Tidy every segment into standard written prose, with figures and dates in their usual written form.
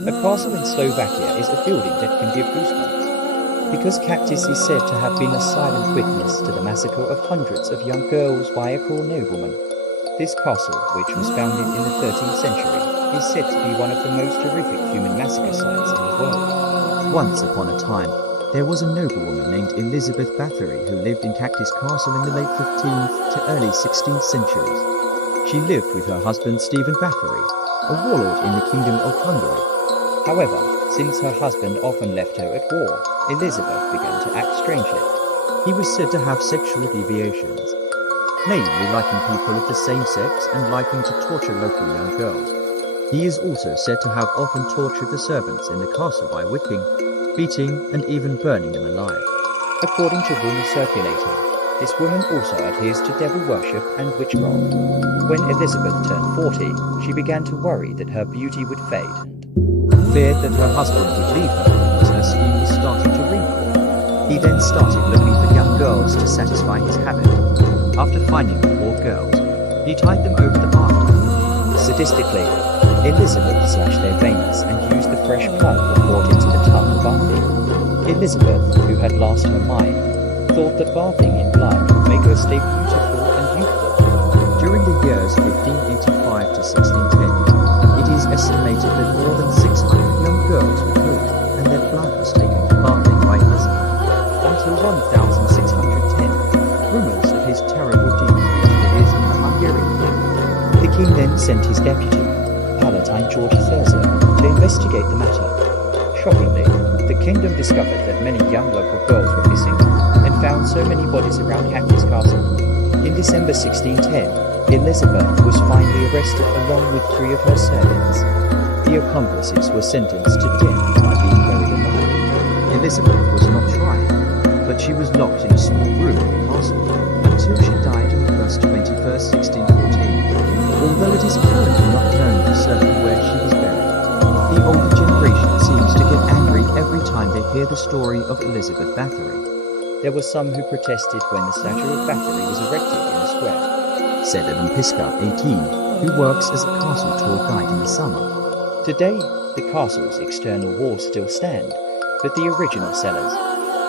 A castle in Slovakia is a building that can give goosebumps, because Cachtice is said to have been a silent witness to the massacre of hundreds of young girls by a cruel nobleman. This castle, which was founded in the 13th century, is said to be one of the most horrific human massacre sites in the world. Once upon a time, there was a noblewoman named Elizabeth Bathory who lived in Cachtice Castle in the late 15th to early 16th centuries. She lived with her husband Stephen Bathory, a warlord in the Kingdom of Hungary. However, since her husband often left her at war, Elizabeth began to act strangely. He was said to have sexual deviations, mainly liking people of the same sex and liking to torture local young girls. He is also said to have often tortured the servants in the castle by whipping, beating, and even burning them alive. According to rumors circulating, this woman also adheres to devil worship and witchcraft. When Elizabeth turned 40, she began to worry that her beauty would fade and feared that her husband would leave her as her skin was starting to wrinkle. He then started looking for young girls to satisfy his habit. After finding 4 girls, he tied them over the bathtub. Sadistically, Elizabeth slashed their veins and used the fresh blood that poured into the tub for bathing. Elizabeth, who had lost her mind, thought that bathing in blood would make her stay beautiful and youthful. During the years 1585 to 1610, it is estimated that more than 600 young girls were killed and their blood was taken for bathing by Elizabeth. Until 1610, rumors of his terrible deeds reached the ears of the Hungarian king. The king then sent his deputy, Palatine George III, to investigate the matter. Shockingly, the kingdom discovered that many young local girls were missing and found so many bodies around Cachtice Castle. In December 1610, Elizabeth was finally arrested along with 3 of her servants. The accomplices were sentenced to death by being buried alive. Elizabeth was not tried, but she was locked in a small room in the castle until she died on August 21st, 1614. Although it is currently not known for certain where she was buried, the older generation seems to get angry every time they hear the story of Elizabeth Bathory. There were some who protested when the statue of Bathory was erected in the square, said Evan Piska, 18, who works as a castle tour guide in the summer. Today, the castle's external walls still stand, but the original cellars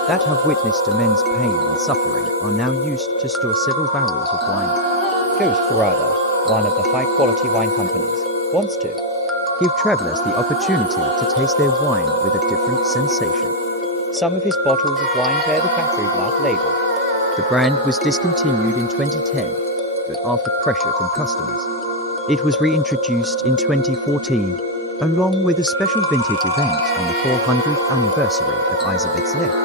that have witnessed immense pain and suffering are now used to store several barrels of wine. Ghost Parada, one of the high-quality wine companies, wants to give travelers the opportunity to taste their wine with a different sensation. Some of his bottles of wine bear the Bathory blood label. The brand was discontinued in 2010, but after pressure from customers, it was reintroduced in 2014, along with a special vintage event on the 400th anniversary of Elizabeth's death.